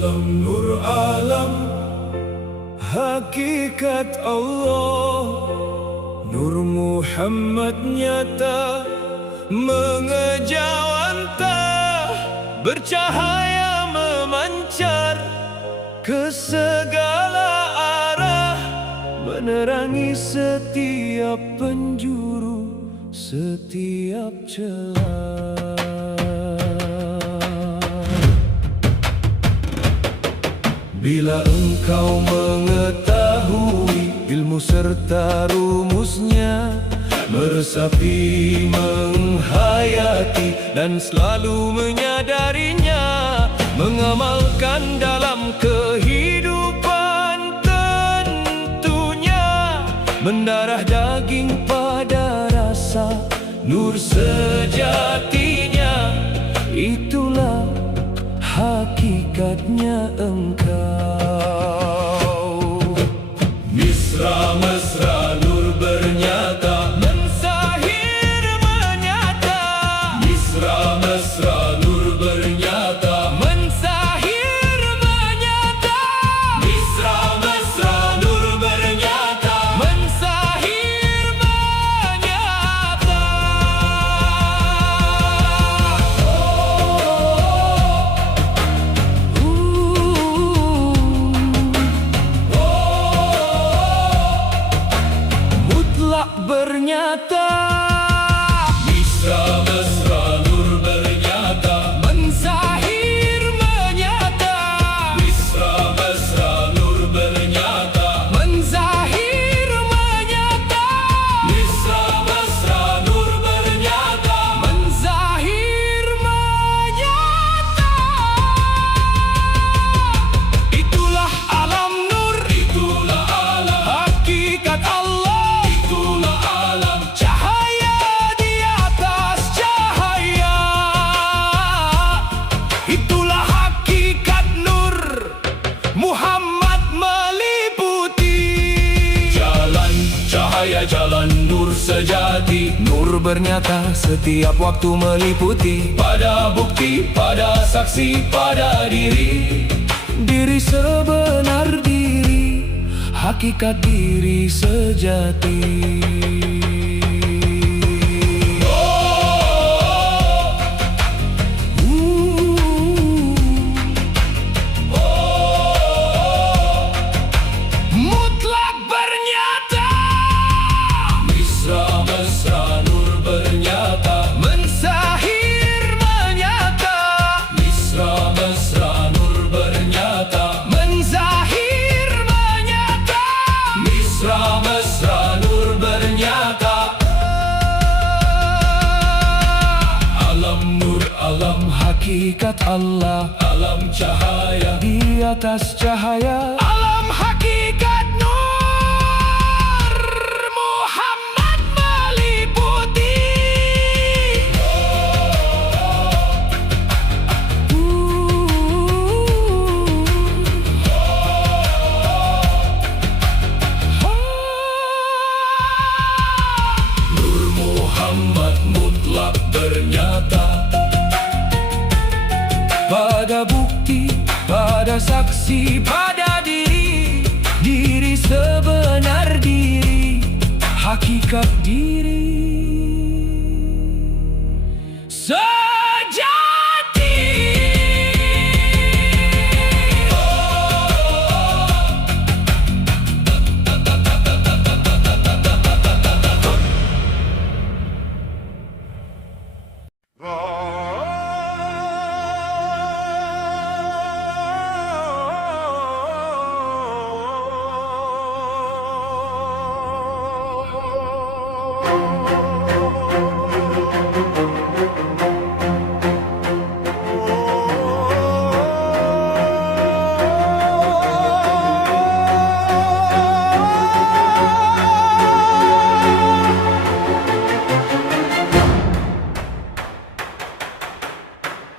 Alam nur alam, hakikat Allah. Nur Muhammad nyata mengejawantah, bercahaya memancar ke segala arah, menerangi setiap penjuru, setiap celah. Bila engkau mengetahui ilmu serta rumusnya, meresapi, menghayati, dan selalu menyadarinya, mengamalkan dalam kehidupan tentunya, mendarah daging pada rasa nur sejatinya. Itulah hakikatnya engkau. Misra mesra nur bernyata, mensahir menyata. Misra mesra nur bernyata, mensahir menyata. Misra mesra nur bernyata, mensahir menyata. Bernyata. Misra mesra nur bernyata, mensahir menyata. Misra mesra nur bernyata, mensahir menyata. Misra mesra nur bernyata, mensahir menyata. Itulah alam nur, itulah alam hakikat Allah. Muhammad meliputi jalan cahaya, jalan nur sejati. Nur bernyata setiap waktu meliputi, pada bukti, pada saksi, pada diri. Diri sebenar diri, hakikat diri sejati. Alam hakikat Allah, alam cahaya di atas cahaya. Alam hakikat nur, Muhammad meliputi. Nur Muhammad mutlak bernyata, pada bukti, pada saksi, pada diri. Diri sebenar diri, hakikat diri sejati.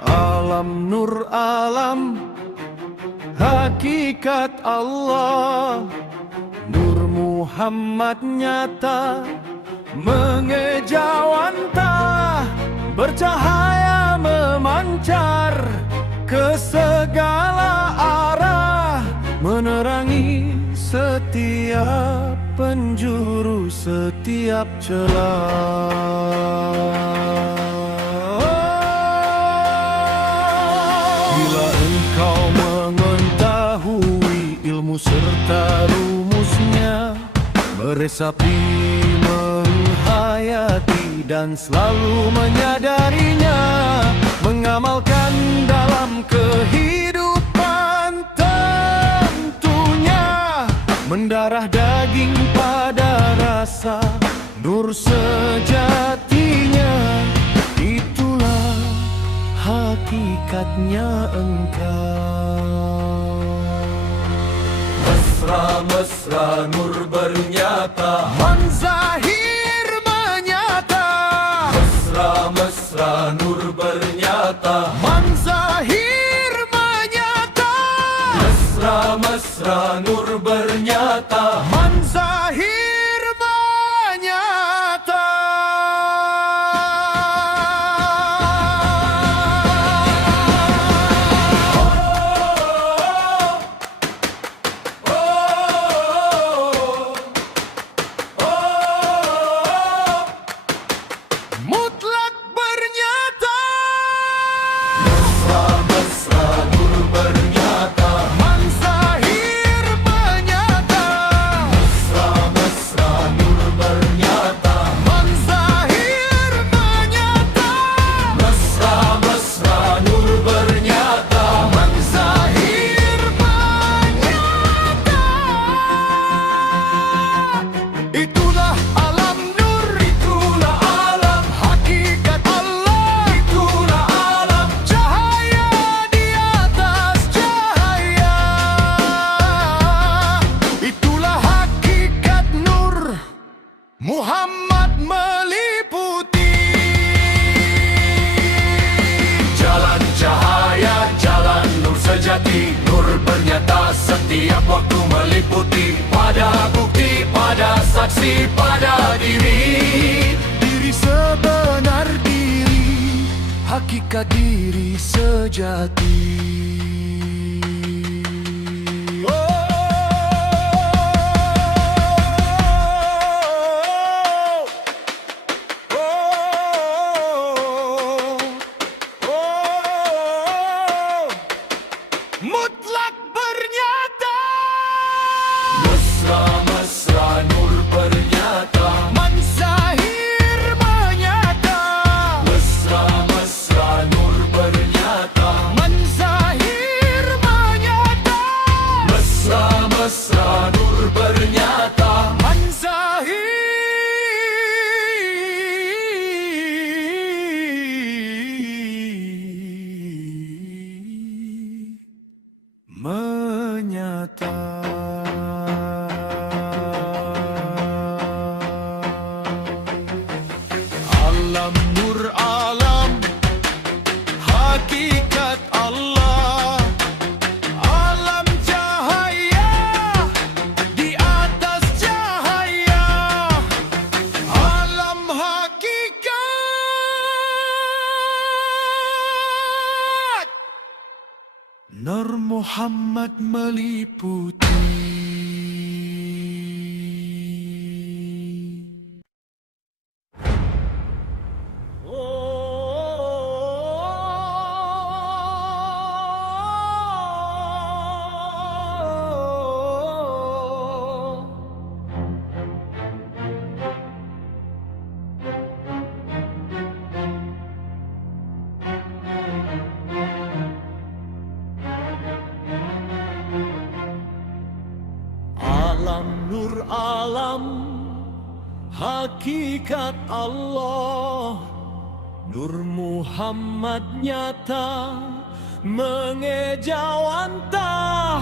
Alam nur alam, hakikat Allah. Nur Muhammad nyata, mengejawantah, bercahaya memancar ke segala arah. penjuru setiap celah. Bila engkau mengetahui ilmu serta rumusnya, meresapi, menghayati dan selalu menyadarinya, mengamalkan dalam kehidupan tentunya, mendarah daging pada rasa nur sejatinya. Itulah hakikatnya engkau. Mesra-mesra nur bernyata, Manzahir menyata. mesra-mesra nur bernyata, Manzahir menyata. mesra-mesra nur bernyata, Manzahir menyata. Mutlak bernyata. mesra-mesra nur bernyata, Manzahir menyata. mesra-mesra nur bernyata, Manzahir menyata. mesra-mesra nur bernyata, Manzahir menyata. Itulah alam nur, itulah alam, hakikat Allah, itulah alam, cahaya di atas cahaya. Itulah hakikat nur, Muhammad meliputi. jalan cahaya, jalan nur sejati, nur bernyata setiap waktu meliputi, pada bukti, pada saksi, pada diri. Diri sebenar diri, hakikat diri sejati. Mutlak bernyata. Mesra-mesra nur bernyata, Manzahir menyata. mesra-mesra nur bernyata, Manzahir menyata. mesra-mesra nur bernyata, Manzahir menyata. Alam nur alam, hakikat Allah. Alam cahaya di atas cahaya. Alam hakikat, Nur Muhammad meliputi. Alam nur alam, hakikat Allah. Nur Muhammad nyata, mengejawantah,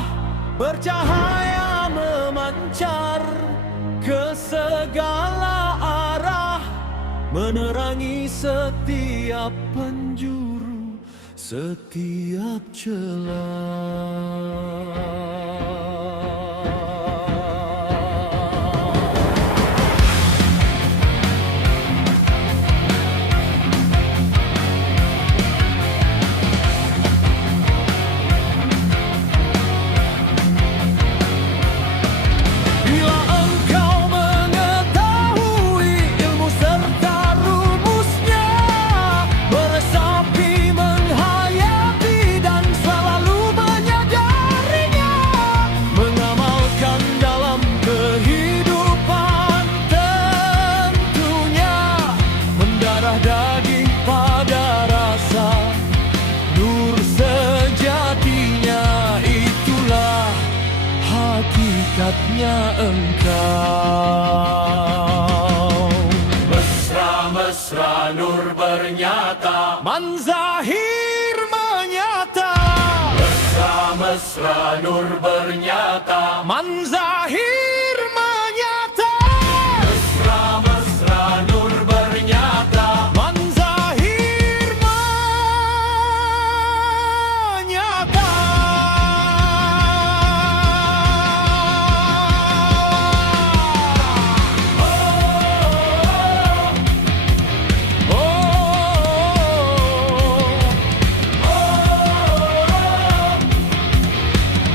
bercahaya memancar ke segala arah, menerangi setiap penjuru, setiap celah. Bila engkau hakikatnya engkau. Mesra-mesra nur bernyata, Manzahir menyata, mesra-mesra nur bernyata, Manzahir menyata, mesra-mesra nur bernyata, Manzahir menyata.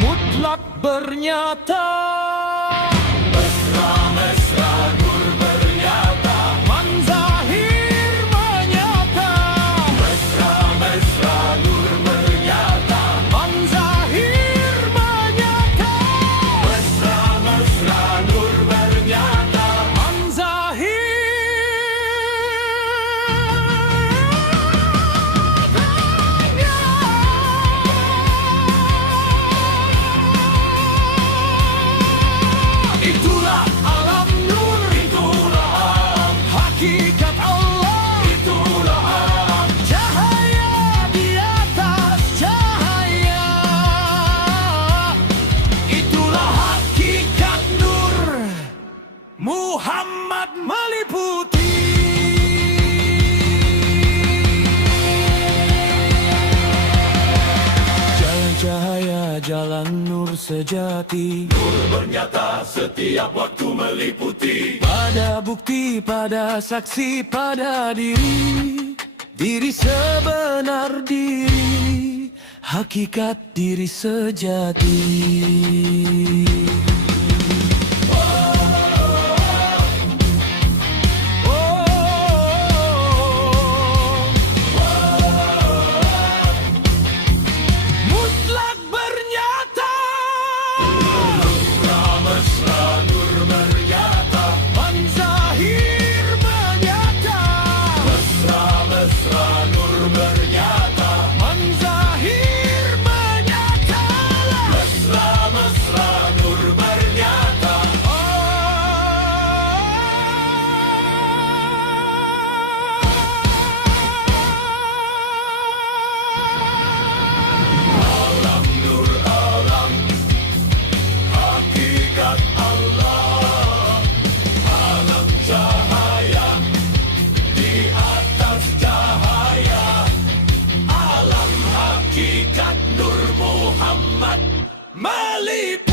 Mutlak bernyata, mesra-mesra nur bernyata, Manzahir menyata, mesra-mesra nur bernyata, Manzahir menyata, mesra-mesra nur bernyata, Manzahir itulah alam nur, itulah alam, hakikat Allah, itulah alam, cahaya di atas cahaya. Itulah hakikat nur, Muhammad meliputi. Jalan cahaya, jalan nur sejati, nur bernyata setiap waktu meliputi. pada bukti, pada saksi, pada diri sebenar diri, hakikat diri sejati. Mutlak bernyata, Mesra-mesra nur bernyata, Manzahir menyata, mesra-mesra nur bernyata, Manzahir menyata. mesra-mesra nur bernyata, alam nur alam, hakikat Allah, alam cahaya di atas cahaya, alam hakikat nur Muhammad meliputi.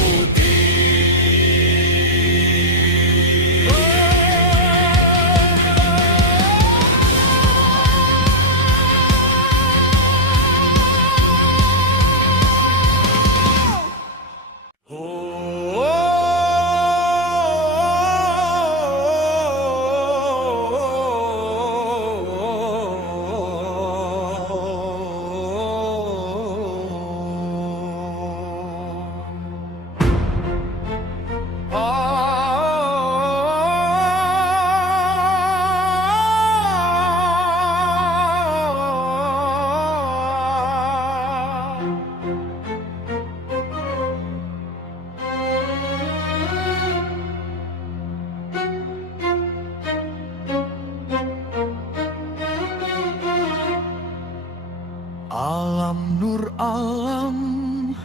Alam nur alam,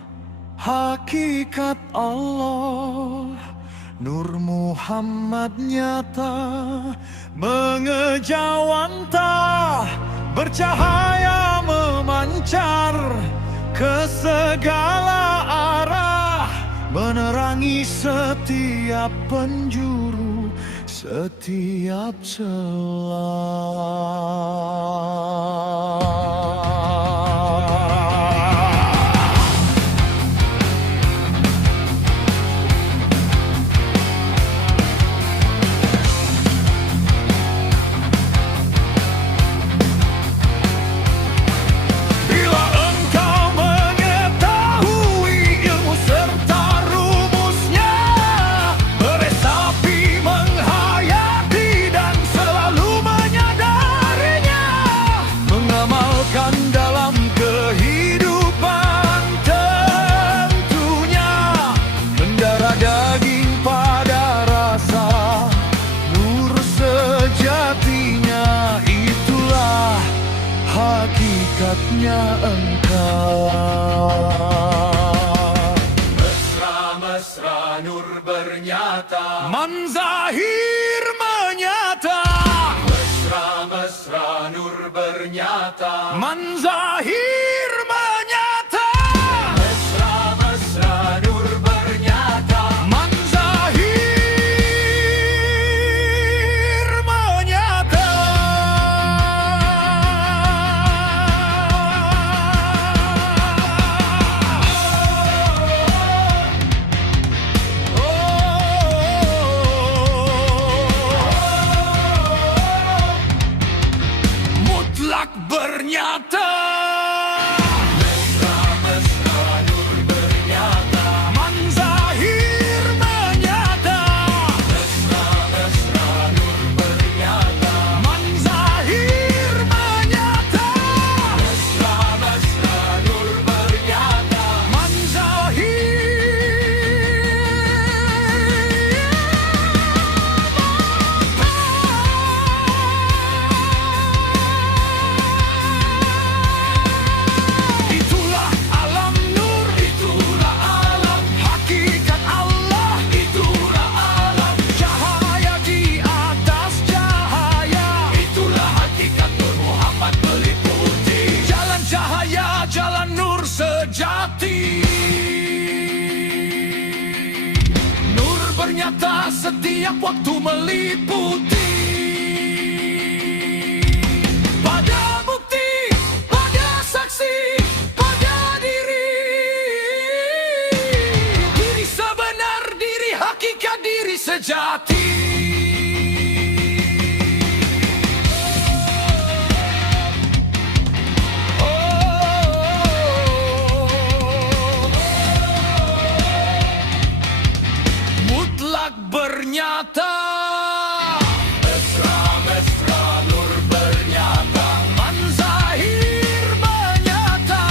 hakikat Allah, nur Muhammad nyata, mengejawantah, bercahaya memancar ke segala arah, menerangi setiap penjuru, setiap celah. Bila engkau mengetahui ilmu serta rumusnya, meresapi, menghayati dan selalu menyadarinya, mengamalkan nyata setiap waktu meliputi. Pada bukti, pada saksi, pada diri. Diri sebenar, diri hakikat, diri sejati. Bernyata mesra nur bernyata, Man Zahir menyata.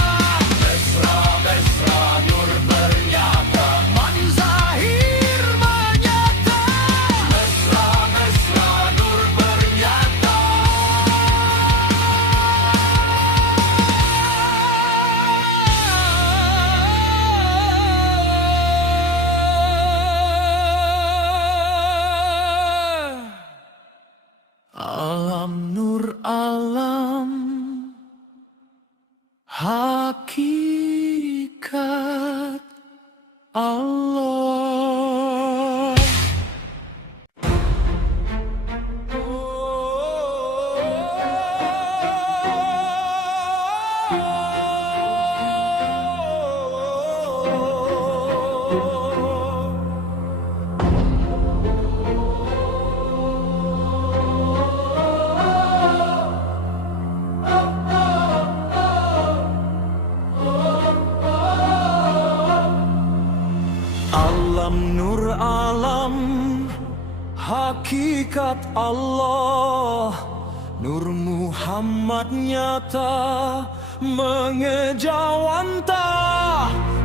Mesra nur bernyata, Man Zahir menyata. Mesra nur bernyata. Alam nur alam, hakikat Allah. Alam nur alam, hakikat Allah. Nur Muhammad nyata mengejawanta,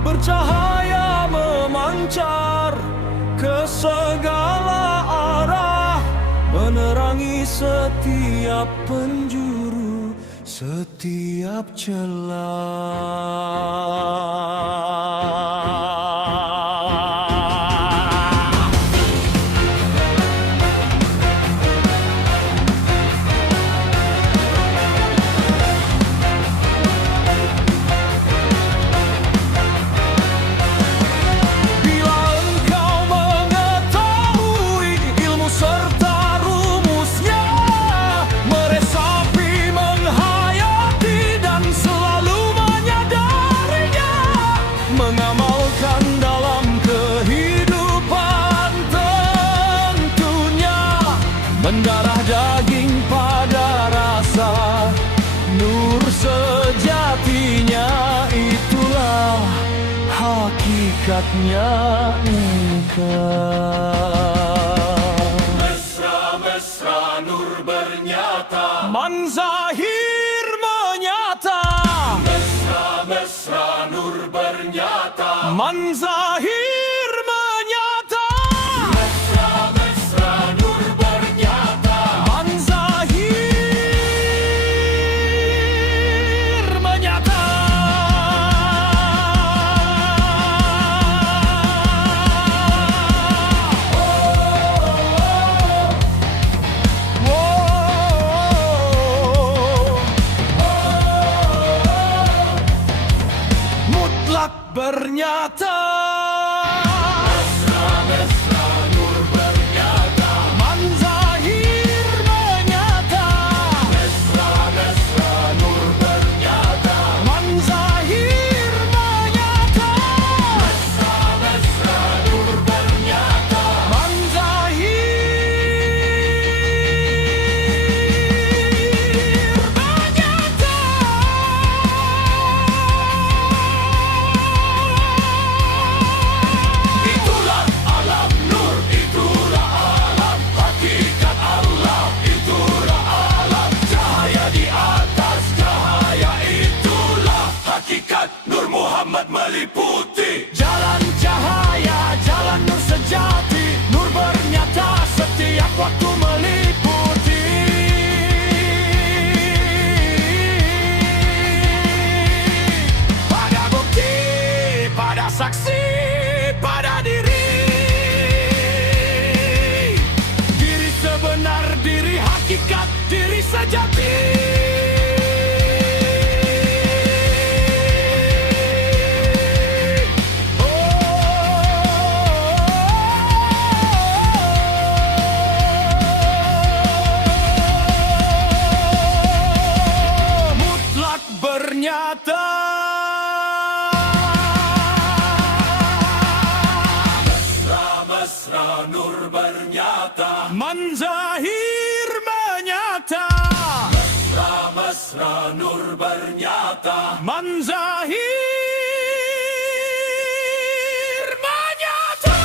bercahaya memancar ke segala arah, menerangi setiap penjuru, setiap celah. Mengamalkan dalam kehidupan tentunya, mendarah daging pada rasa, nur sejatinya. Itulah hakikatnya engkau. Mesra nur bernyata, Man Zahir menyata. Mesra nur bernyata, Man Zahir menyata. Mesra nur bernyata, Man Zahir menyata. Mutlak bernyata. Mesra nur bernyata, Man Zahir menyata. Mesra nur bernyata, Man Zahir menyata. Mesra nur bernyata, Man Zahir menyata. Itulah alam nur, itulah alam hakikat Allah. Itulah alam cahaya di atas cahaya. Itulah hakikat Nur Muhammad meliputi. Jalan cahaya, jalan nur sejati, nur bernyata setiap waktu meliputi. Pada bukti, pada saksi, pada diri. Diri sebenar, diri hakikat, diri sejati. Oh, Menzahir menyata, Mesra nur bernyata, Menzahir menyata.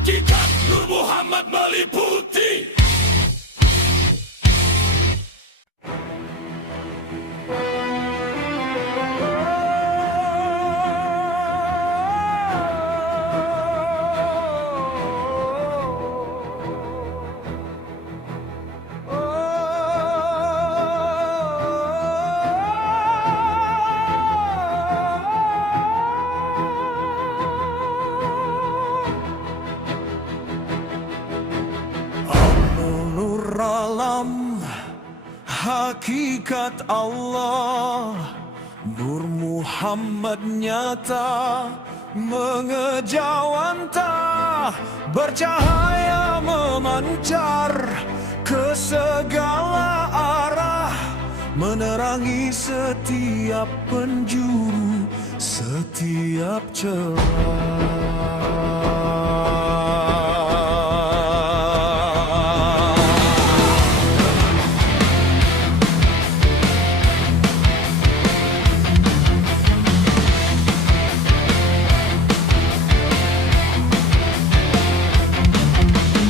hakikat Nur Muhammad meliputi. Nur alam, hakikat Allah, Nur Muhammad nyata, mengejawantah, bercahaya memancar ke segala arah, menerangi setiap penjuru, setiap celah.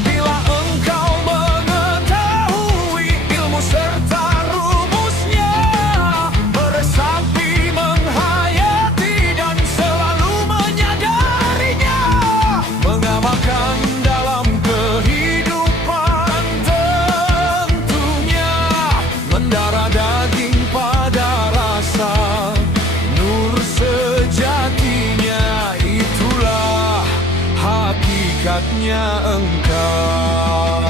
Bila engkau mengetahui ilmu serta rumusnya, meresapi, menghayati dan selalu menyadarinya, mengamalkan dalam kehidupan tentunya, mendarah daging pada rasa nur sejatinya, itulah hakikatnya engkau.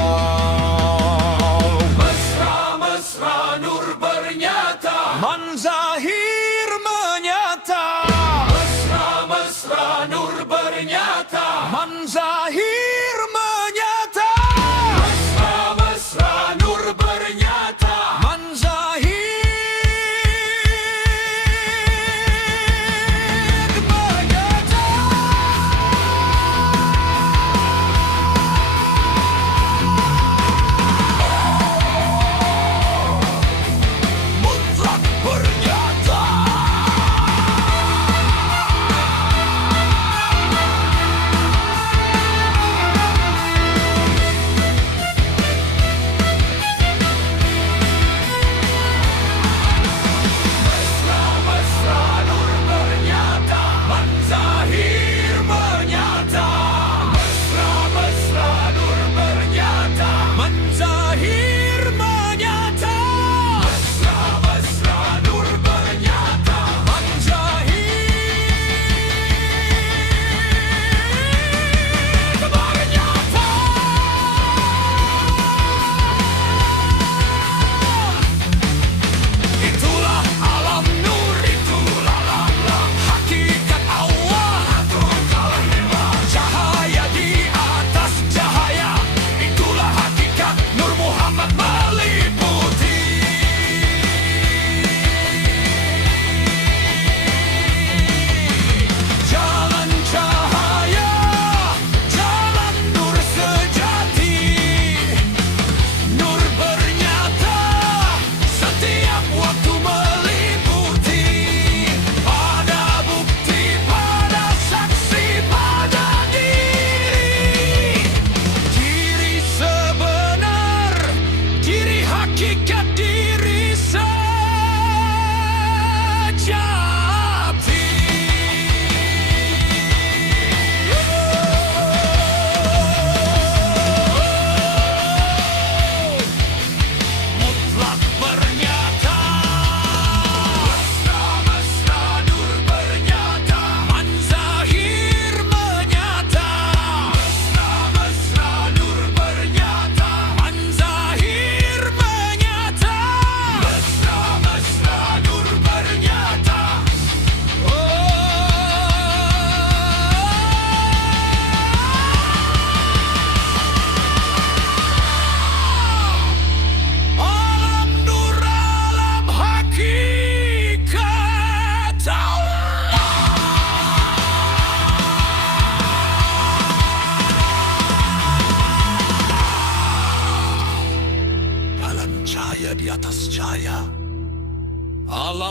Mesra nur bernyata, Menzahir menyata, mesra nur bernyata, Menzahir menyata, mesra nur bernyata, Menzahir menyata. mutlak bernyata.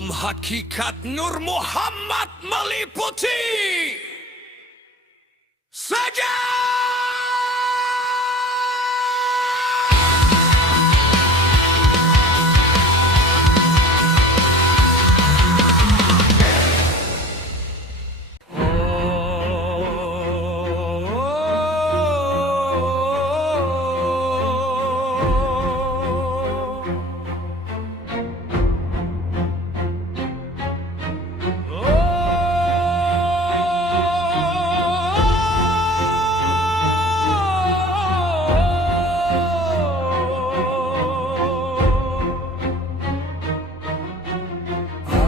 Alam hakikat Nur Muhammad meliputi saja.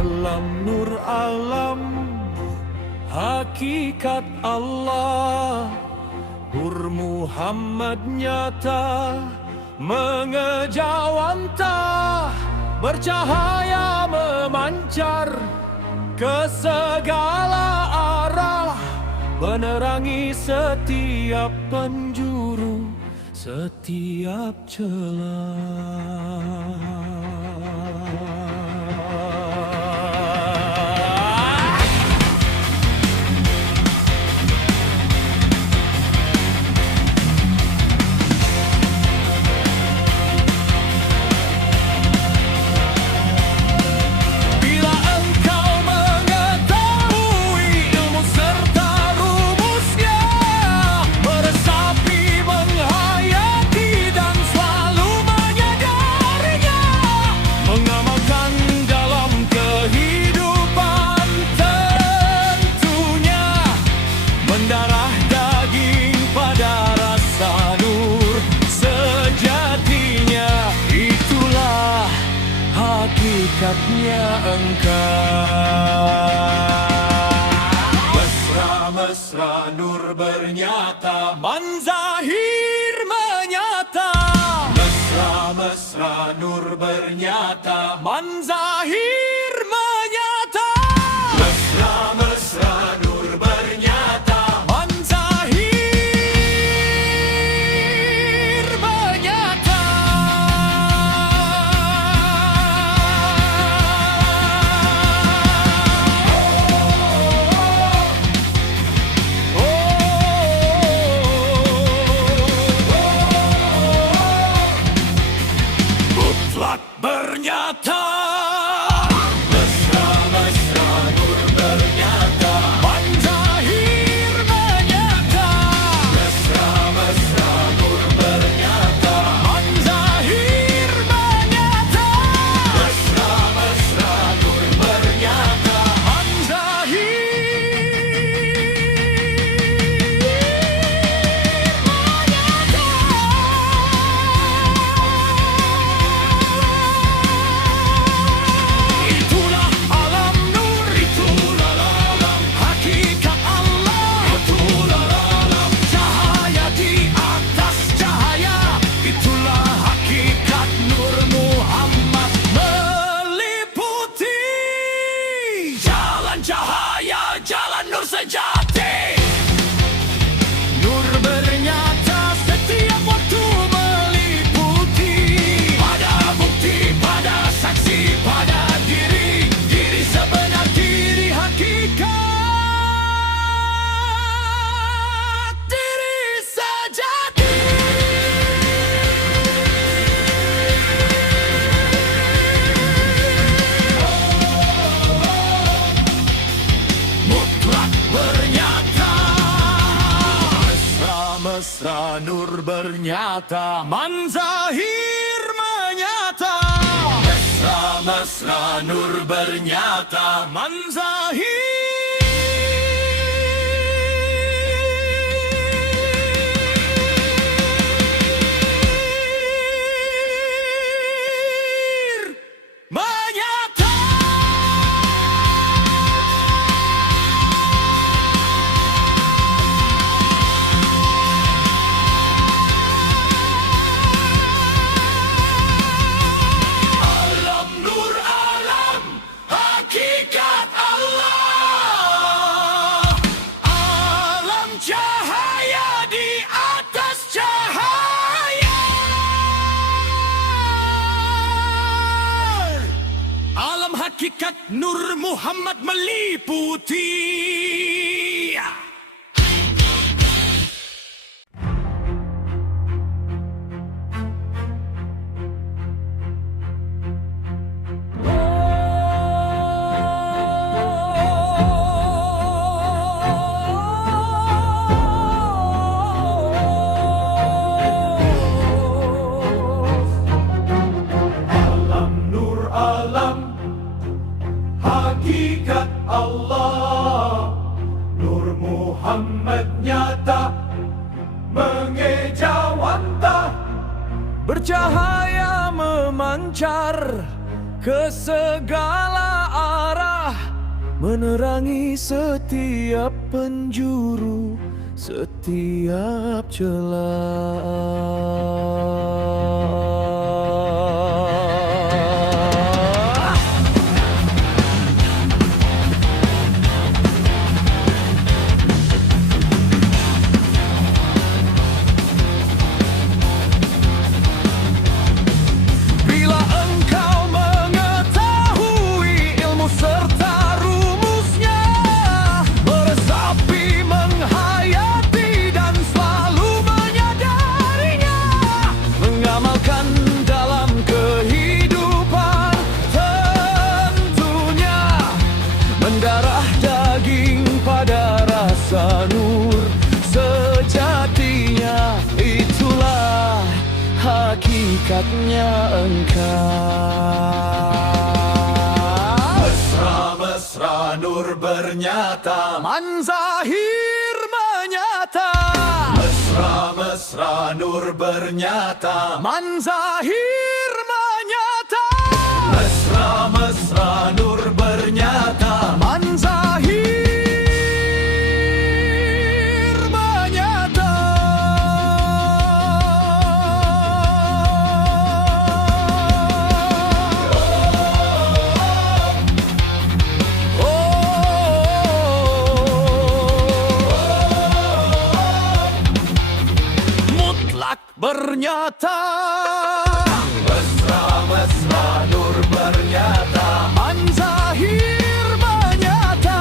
Alam nur alam hakikat Allah, Nur Muhammad nyata mengejawantah, bercahaya memancar ke segala arah, menerangi setiap penjuru, setiap celah. Hakikatnya engkau mesra-mesra nur bernyata, manzahir menyata. Mesra-mesra nur bernyata, manzahir menyata. Mesra-mesra nur bernyata, manzahir menyata. Bernyata, mesra-mesra nur bernyata, manzahir menyata. Mesra-mesra nur bernyata, manzahir menyata. Mesra-mesra nur bernyata, manzahir menyata. Cahaya jalan nur sejati, nur bernyata setiap waktu meliputi. Pada bukti, pada saksi, pada diri, diri sebenar, diri hakikat, diri sejati. Mesra nur bernyata, manzahir menyata. Mesra-mesra nur bernyata, manzahir menyata. Hakikat Allah. Nur Muhammad meliputi. Hakikat Allah, Nur Muhammad nyata, mengejawantah, Bercahaya memancar ke segala arah, menerangi setiap penjuru, setiap celah. Bila engkau mengetahui ilmu serta rumusnya, meresapi, menghayati dan selalu menyadarinya, mengamalkan dalam kehidupan, tentunya mendarah daging pada rasa nur sejatinya. Itulah hakikatnya engkau. mesra-mesra Nur bernyata, Manzahir menyata, mesra-mesra Nur bernyata, Manzahir menyata, mesra-mesra Nur bernyata, Manzahir menyata. Mutlak bernyata, mesra-mesra Nur bernyata, Manzahir menyata,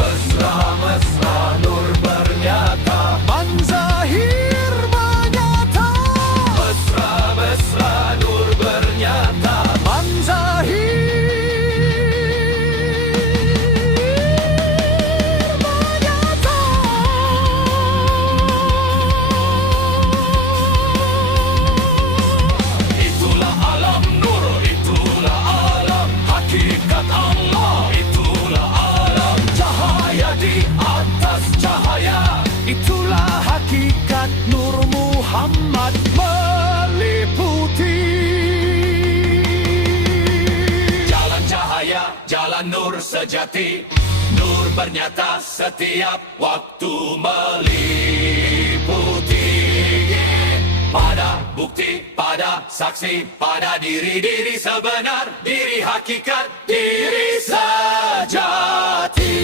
mesra-mesra Nur bernyata, Manzahir menyata, mesra-mesra Nur bernyata, Manzahir menyata. itulah alam nur, itulah alam hakikat Allah, itulah alam cahaya di atas cahaya. Itulah hakikat Nur Muhammad meliputi. Jalan cahaya, jalan nur sejati, nur bernyata setiap waktu meliputi. Pada bukti, pada saksi, pada diri-diri sebenar, diri hakikat, diri sejati.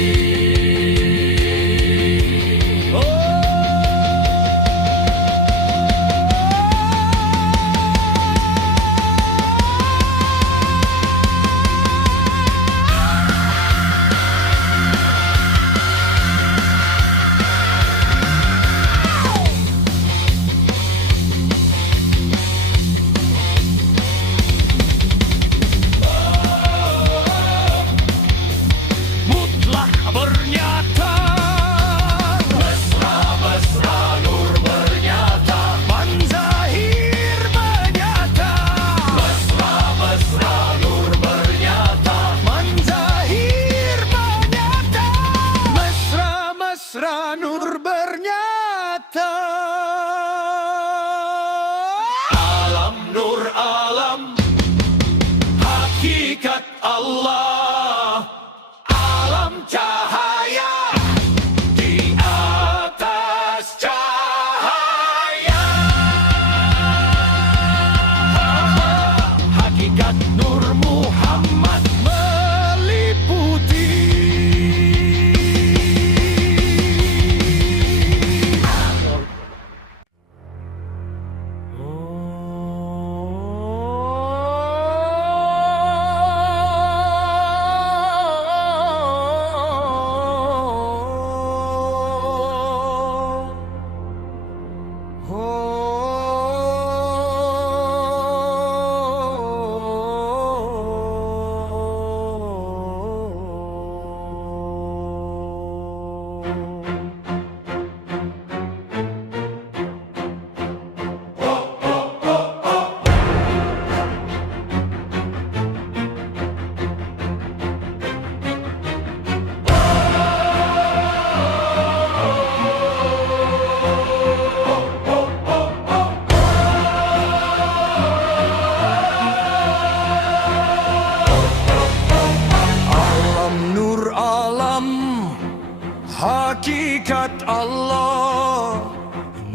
hakikat Allah.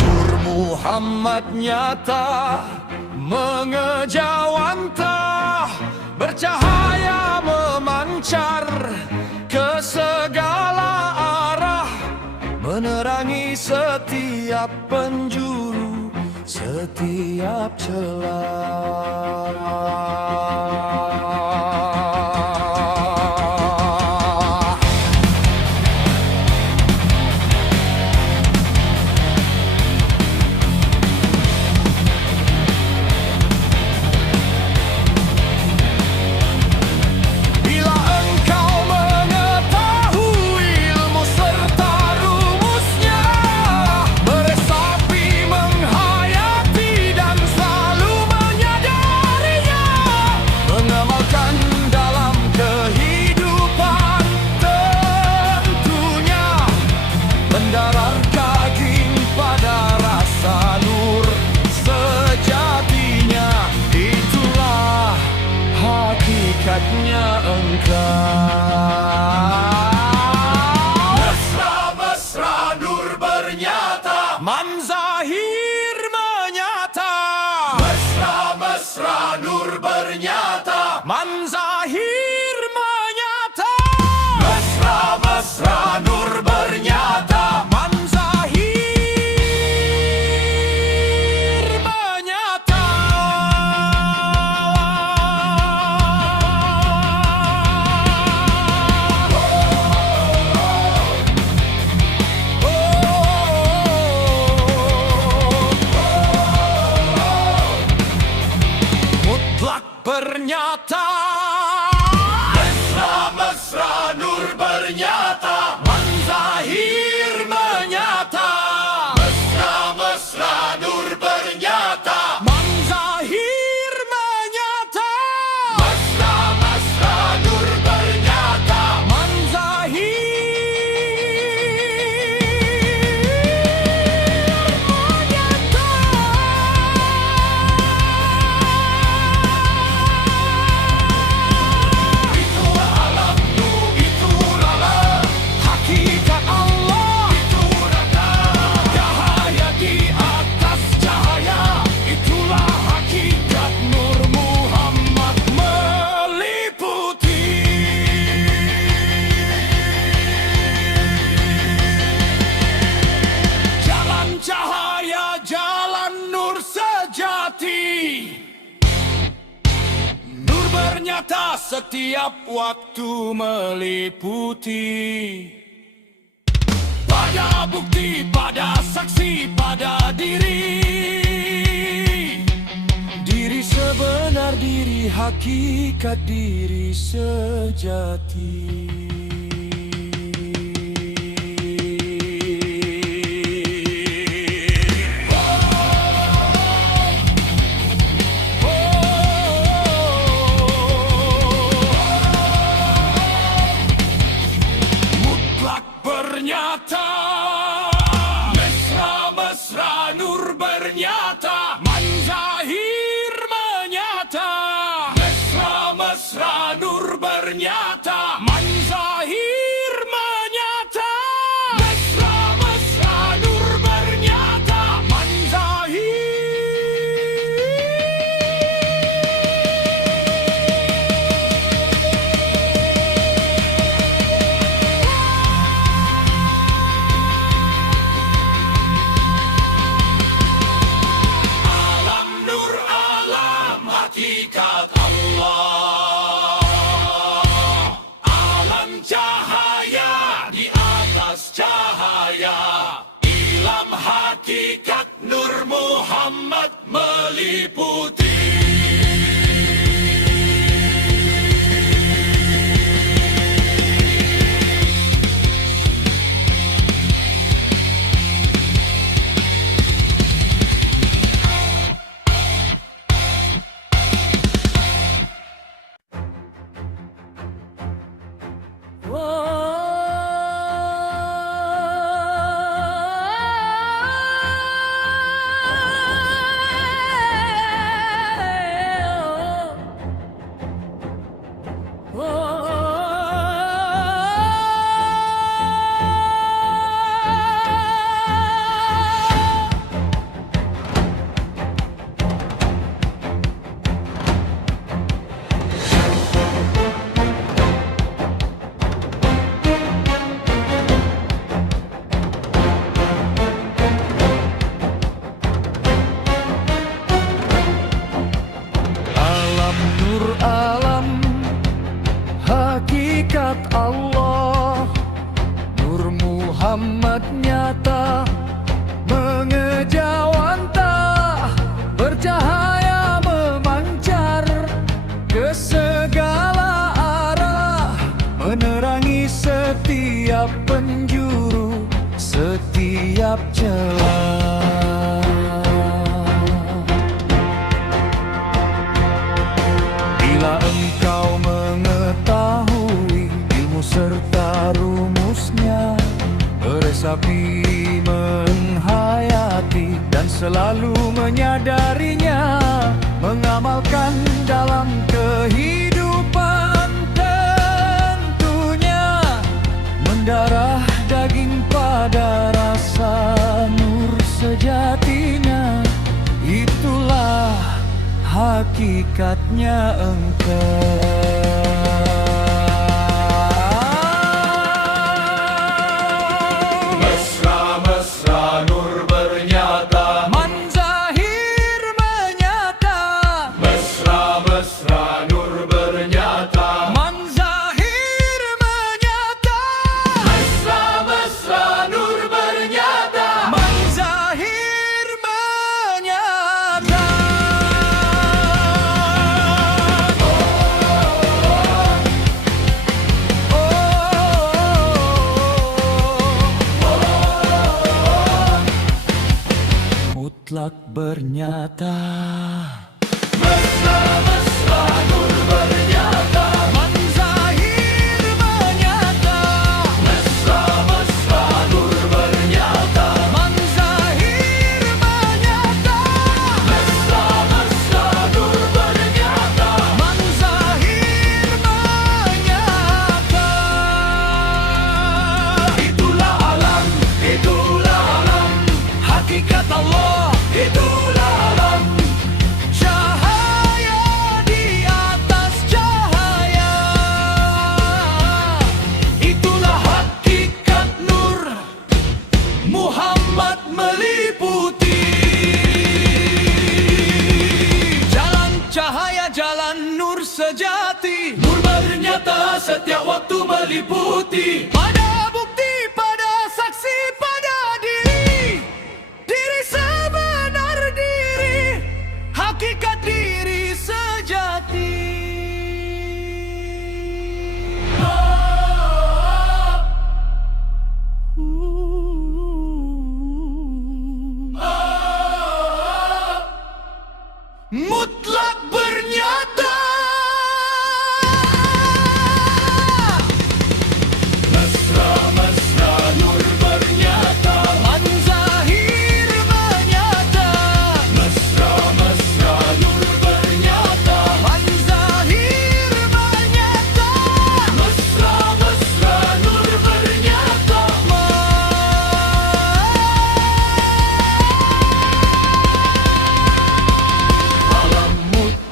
Nur Muhammad nyata mengejawantah, bercahaya memancar ke segala arah, menerangi setiap penjuru, setiap celah. Hakikatnya engkau. Mesra-mesra nur bernyata, Man Zahir menyata. mesra-mesra nur bernyata, Man Zahir menyata. mesra-mesra nur bernyata, Man Zahir menyata. Mutlak bernyata. mesra-mesra nur bernyata, Man Zahir menyata. mesra-mesra nur bernyata, Man Zahir menyata. mesra-mesra nur bernyata, Man Zahir menyata. itu alam nu itu lala, Hakikat Allah, itu raka, cahaya di atas cahaya. Itulah hakikat Nur Muhammad meliputi. Jalan cahaya, jalan nur sejati. Nur bernyata setiap waktu meliputi. Pada bukti, pada saksi, pada diri. Diri sebenar diri, hakikat diri sejati. Mutlak bernyata. Mesra-mesra nur bernyata. Man Zahir menyata. Mesra-mesra nur bernyata. Man Zahir menyata. Mesra-mesra nur bernyata. Man Zahir. alam nur alam hakikat Allah, alam cahaya di atas cahaya, ilham hakikat Nur Muhammad meliputi. setiap penjuru, setiap celah. Bila engkau mengetahui ilmu serta rumusnya, meresapi, menghayati, dan selalu menyadarinya, mengamalkan dalam kehidupan tentunya, mendarah daging pada rasa nur sejatinya, itulah hakikatnya engkau. Mesra-mesra nur bernyata, Manzahir menyata, mesra-mesra nur bernyata, Manzahir menyata, mesra-mesra nur bernyata. Manzahir menyata. Mutlak bernyata. Mesra-mesra nur bernyata, Manzahir menyata, mesra-mesra nur bernyata, Manzahir menyata, mesra-mesra nur bernyata. Manzahir menyata. Itulah alam, itulah alam, Hakikat Allah, itulah alam. cahaya di atas cahaya. Itulah hakikat nur, Muhammad meliputi. Jalan cahaya, jalan nur sejati, Nur bernyata setiap waktu meliputi. pada bukti, pada saksi, pada diri, diri sebenar diri, hakikat diri sejati. Mutlak bernyata. Mesra-mesra nur bernyata, Manzahir menyata, mesra-mesra nur bernyata, Manzahir menyata, mesra-mesra nur bernyata.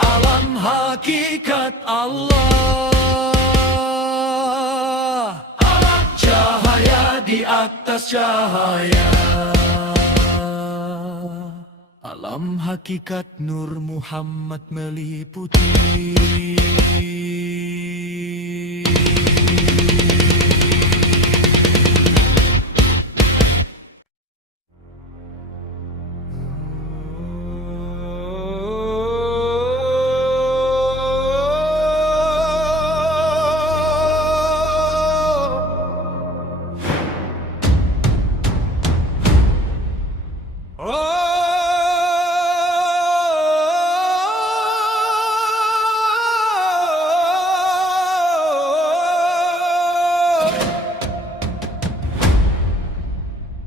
Alam hakikat Allah, cahaya di atas cahaya. Alam hakikat nur Muhammad meliputi.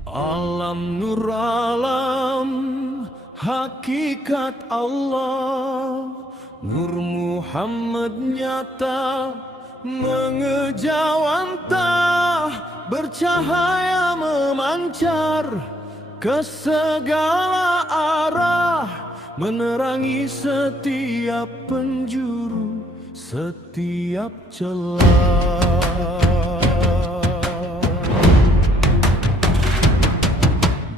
Alam nur alam, hakikat Allah, nur Muhammad nyata, mengejawantah, bercahaya memancar ke segala arah, menerangi setiap penjuru, setiap celah.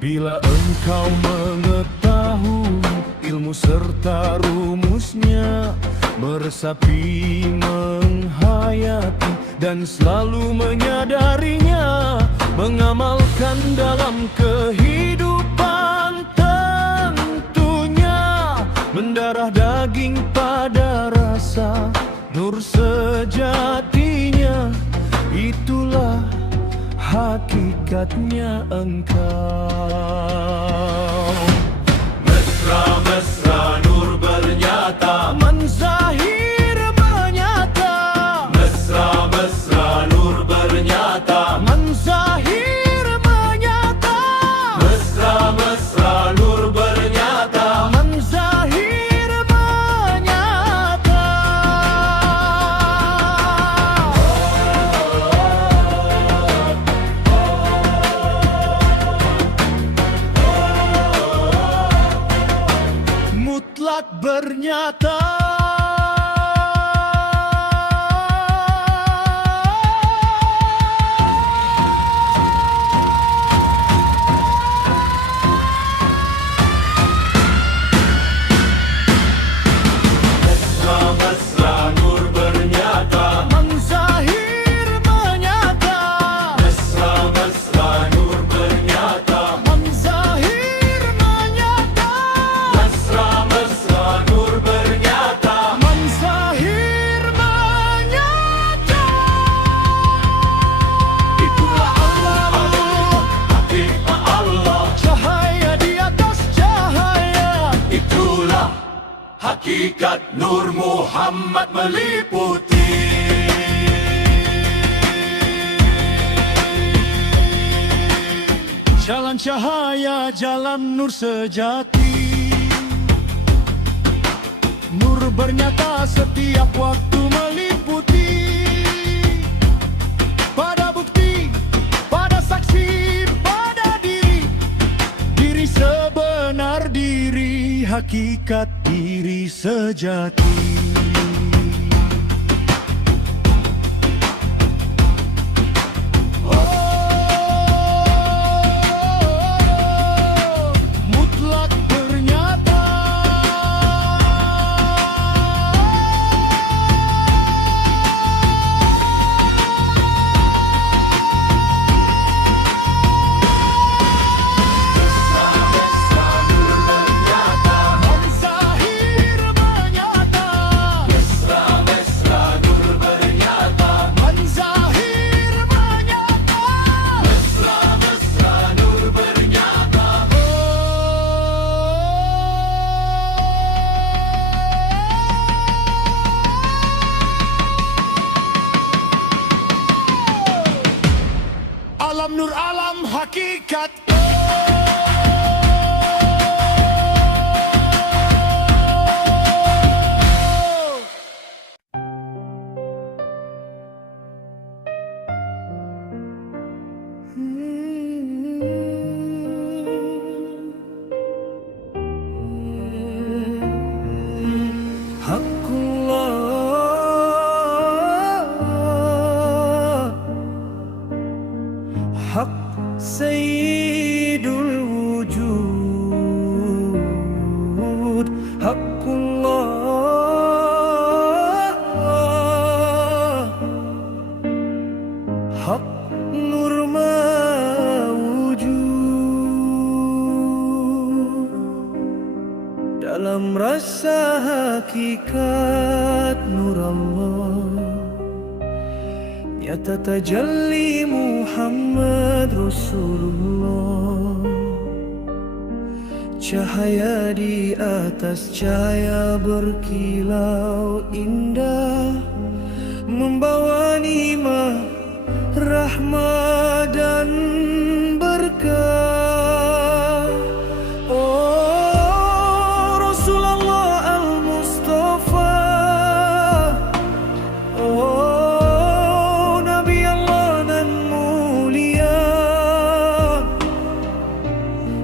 Bila engkau mengetahui ilmu serta rumusnya, meresapi, menghayati, dan selalu menyadarinya, mengamalkan dalam kehidupan tentunya, mendarah daging pada rasa nur sejatinya, itulah hakikatnya engkau. Mesra-mesra nur bernyata, Menzahir menyata, mesra-mesra nur bernyata, menzahir menyata, mesra-mesra nur bernyata. menzahir menyata. Mutlak bernyata. Mesra-mesra nur bernyata, Menzahir menyata, mesra-mesra nur bernyata, menzahir menyata, mesra-mesra nur bernyata. menzahir menyata. Itulah Allah, Hakikat Allah, cahaya di atas cahaya. itulah hakikat Nur Muhammad meliputi. Jalan cahaya, jalan nur sejati. Nur bernyata setiap waktu meliputi. Pada bukti, pada saksi, pada diri. Diri sebenar diri, hakikat diri sejati. Mutlak bernyata. Menzahir menyata, Mesra-mesra nur bernyata, menzahir menyata. mesra-mesra nur bernyata. Alam nur alam hakikat. Hakullah, hak sayyidul wujud. Hakullah, hak nur mawujud. Dalam rasa hakikat nur Allah, nyata tajalli Muhammad Rasulullah. Cahaya di atas cahaya berkilau indah, membawa nikmat, rahmat dan berkah. Oh Rasulullah Al-Mustafa, oh Nabi Allah nan mulia.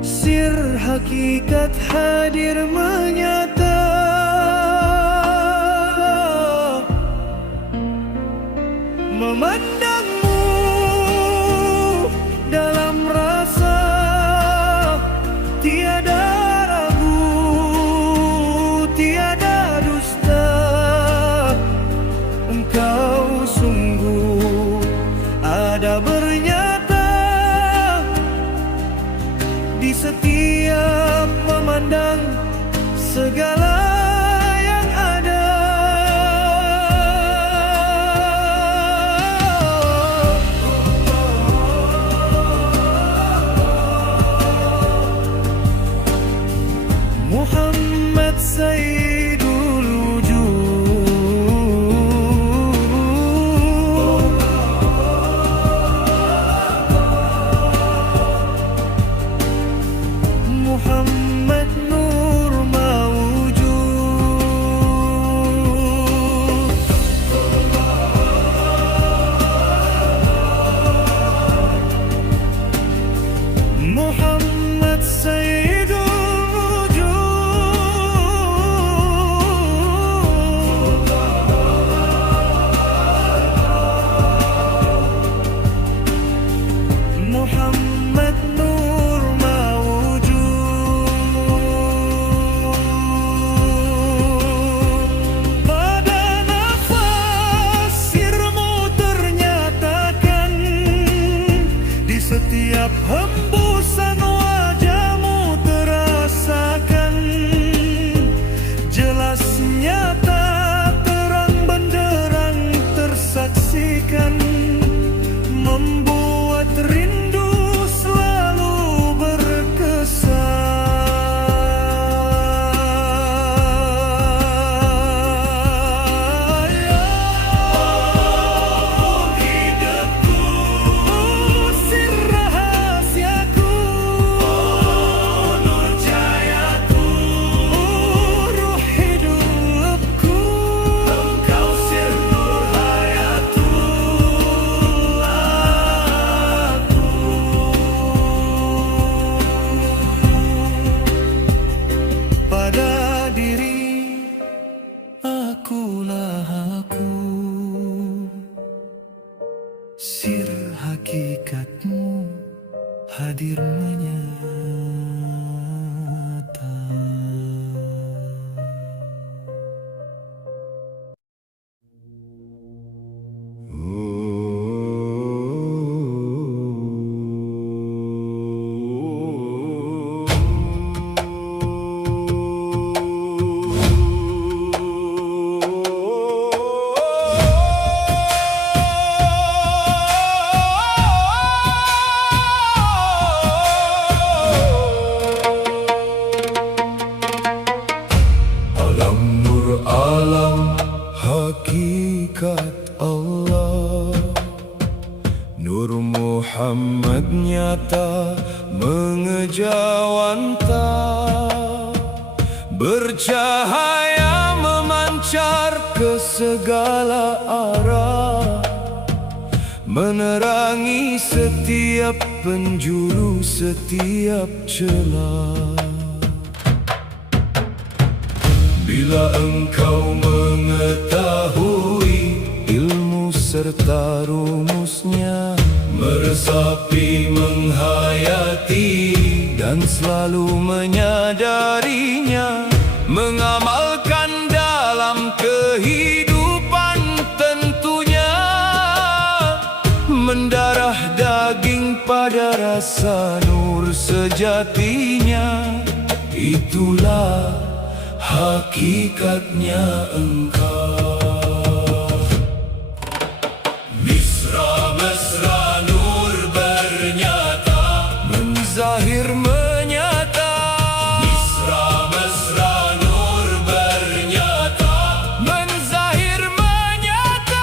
Sir hakikat hadir menyata, memandangmu dalam rasa, tiada ragu, tiada dusta. Engkau sungguh ada bernyata di setiap memandang segala yang ada. hakikatmu hadir menyata. Hakikat Allah, Nur Muhammad nyata mengejawanta, bercahaya memancar ke segala arah, menerangi setiap penjuru, setiap celah. Bila engkau mengetahui ilmu serta rumusnya, meresapi, menghayati, dan selalu menyadarinya, mengamalkan dalam kehidupan tentunya, mendarah daging pada rasa nur sejatinya, itulah hakikatnya engkau. Mesra-mesra nur bernyata, menzahir menyata. Mesra-mesra nur bernyata, menzahir menyata.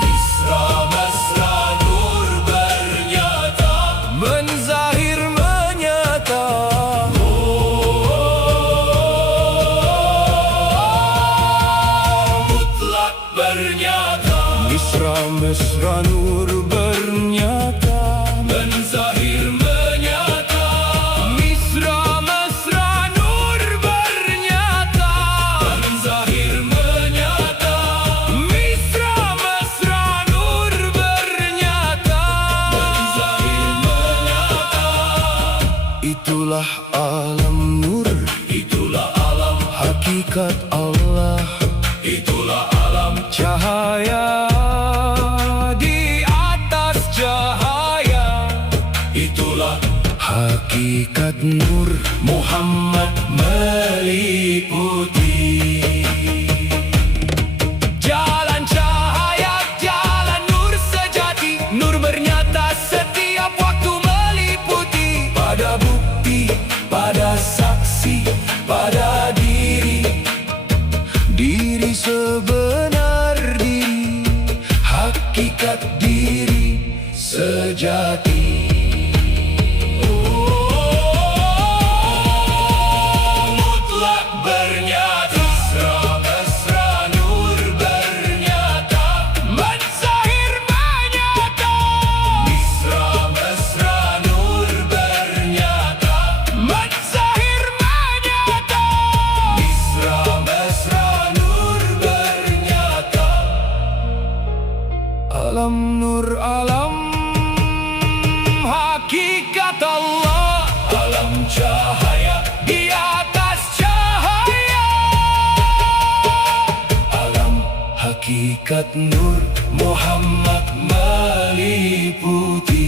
Mesra-mesra nur bernyata, menzahir menyata. Mesra-mesra nur bernyata, menzahir menyata. Mesra-mesra nur bernyata, menzahir menyata. Mesra-mesra nur bernyata, menzahir menyata. Itulah alam nur, itulah alam hakikat Allah, itulah alam cahaya di atas cahaya, itulah hakikat nur Muhammad meliputi. Jalan cahaya, jalan nur sejati, nur bernyata setiap waktu meliputi. Pada bukti, pada saksi, pada diri, diri sebenar diri, hakikat diri sejati. Mutlak bernyata, mesra-mesra nur bernyata, menzahir menyata. Mesra-mesra nur bernyata, menzahir menyata. Mesra-mesra nur bernyata. Alam nur alam hakikat Allah, alam cahaya di atas cahaya, alam hakikat nur Muhammad meliputi.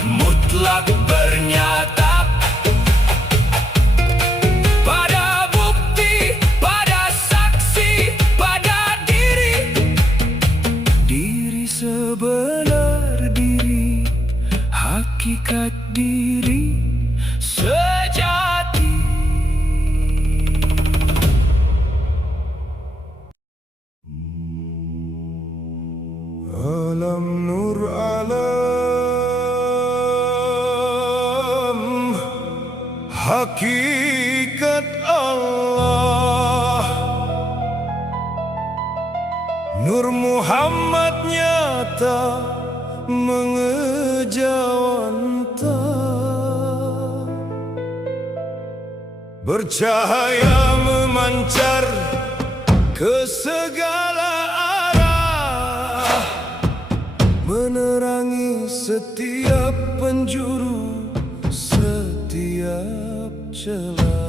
Mutlak bernyata, pada bukti, pada saksi, pada diri, diri sebenar diri, hakikat diri sejati. Alam nur alam hakikat Allah, Nur Muhammad amat nyata mengejawanta, bercahaya memancar ke segala arah, menerangi setiap penjuru, setiap celah.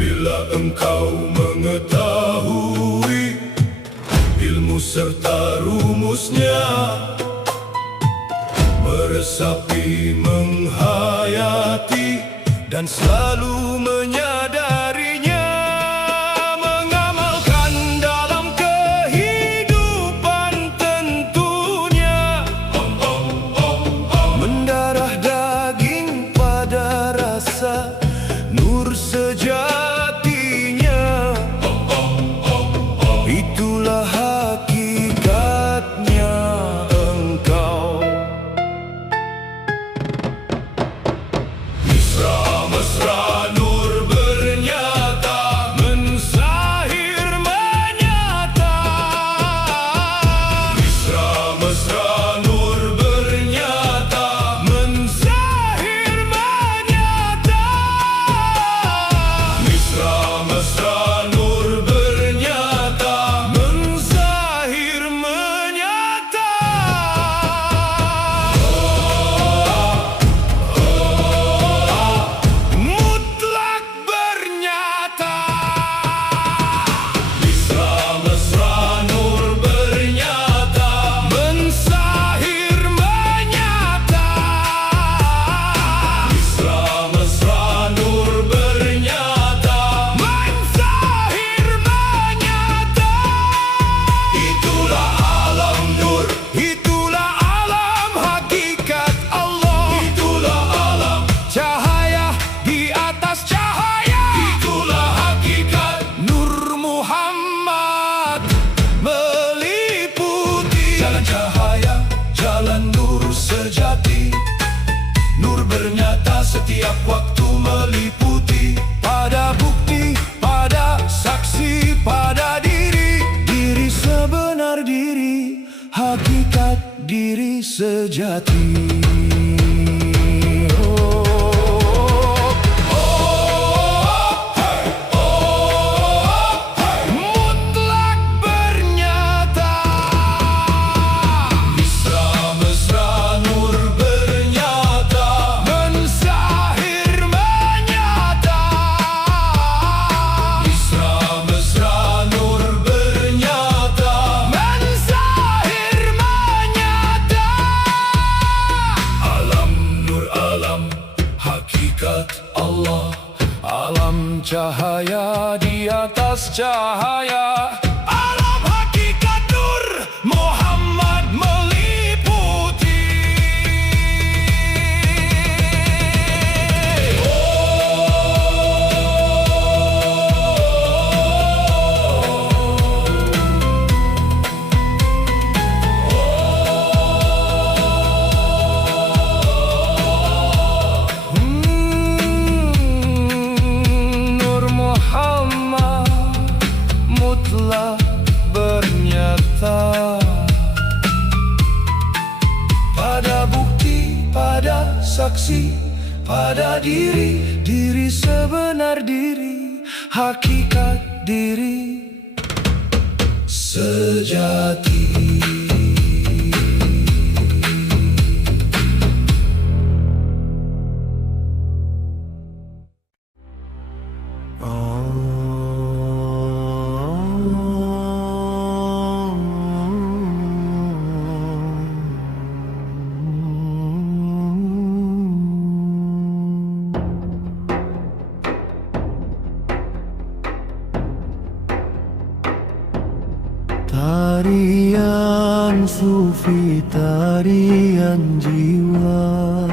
Bila engkau mengetahui ilmu serta rumusnya, meresapi, menghayati, dan selalu menyadarinya, mengamalkan dalam kehidupan tentunya, mendarah daging pada rasa nur sejatinya. Itulah hakikatnya engkau. Mesra nur bernyata, mensahir menyata. Mesra nur bernyata, mensahir menyata. Mesra nur bernyata, mensahir menyata. Mutlak bernyata. Mesra nur bernyata, mensahir menyata. Mesra nur bernyata, mensahir menyata. Itulah alam nur, itulah alam hakikat Allah. Itulah alam cahaya di atas cahaya. Itulah hakikat Nur Muhammad meliputi jalan cahaya, jalan nur sejati. Nur bernyata setiap waktu meliputi, pada bukti, pada saksi, pada diri, diri sebenar diri, hakikat diri sejati. Mutlak bernyata. Mesra nur bernyata, mensahir menyata. Mesra nur bernyata, mensahir menyata. Alam nur, alam hakikat Allah, alam cahaya di atas cahaya, alam hakikat Nur Muhammad meliputi. Nur Muhammad mutlak bernyata, pada bukti, pada saksi, pada diri, diri sebenar diri, hakikat diri sejati. Tarian sufi, tarian jiwa,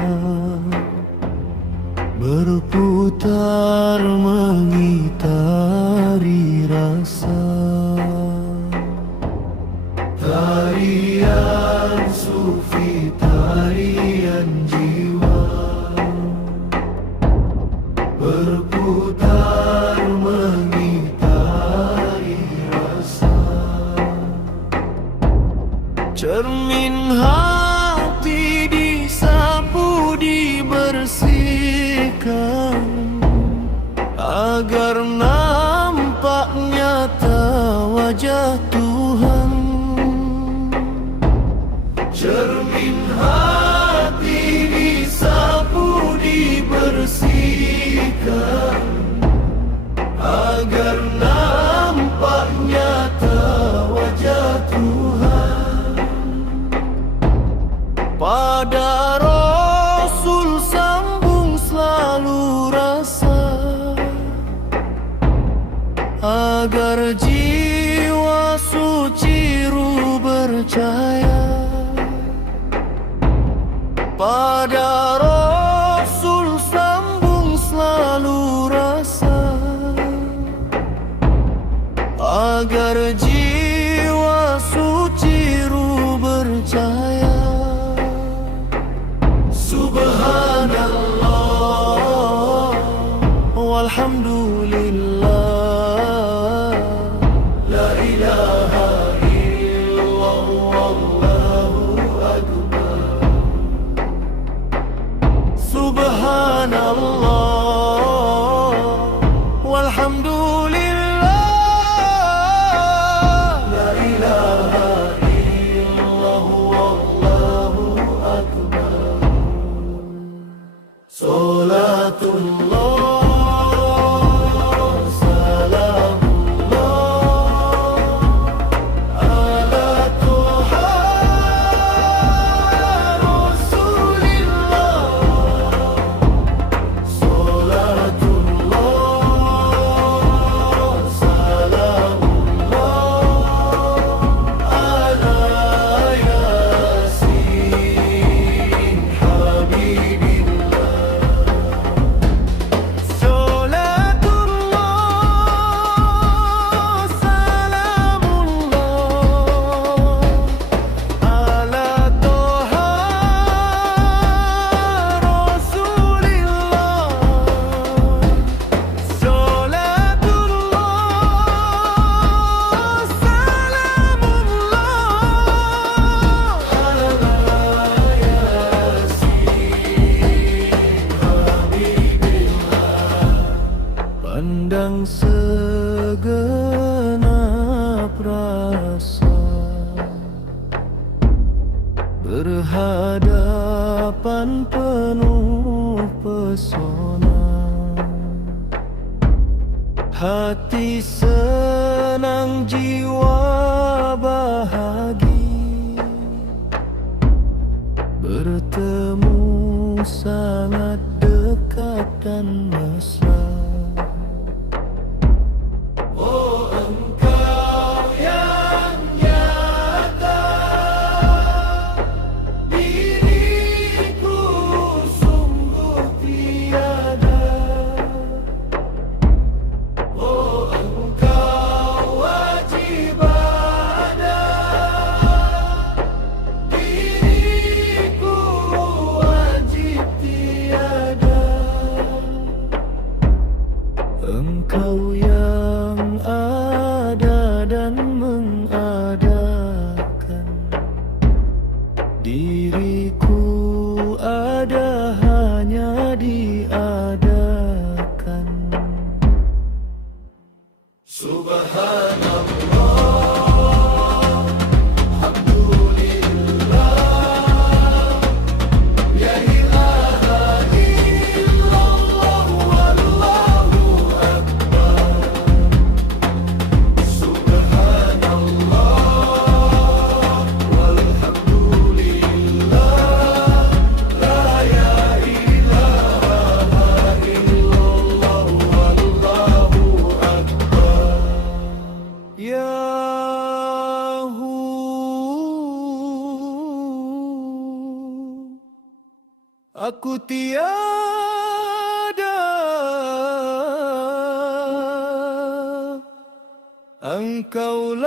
berputar mengitari rasa. Tarian sufi, tarian jiwa, berputar mengitari Cermin hati disapu, dibersihkan, agar nampak nyata wajah Tuhan. Cermin hati disapu, dibersihkan, agar nampak nyata wajah Tuhan. Pada Rasul sambung selalu rasa, agar jiwa suci ruh bercahaya. Pada Rasul sambung selalu rasa, agar jiwa suci ruh bercahaya. Subhanallah walhamdulillah, la ilaha illallah, wallahu akbar. Subhanallah walhamdulillah, la ilaha illallah, wallahu akbar. Salatullah, salamullah, ala Tuhan Rasulillah. Salatullah, salamullah, ala Yasin Habibillah. Pandang segenap rasa, berhadapan penuh pesona. Hati senang, jiwa bahagia, bertemu sangat dekat dan mesra. Oh, Engkau yang nyata, diriku sungguh tiada. Oh, Engkau wajib ada, diriku wajib tiada. Engkau yang ada dan mengadakan, diriku ada hanya diadakan. Subhanallah, alhamdulillah, la ilaha illallah, wallahu akbar. Subhanallah walhamdulillah, la ilaha illallah, wallahu akbar. Yahu, aku tiada, engkaulah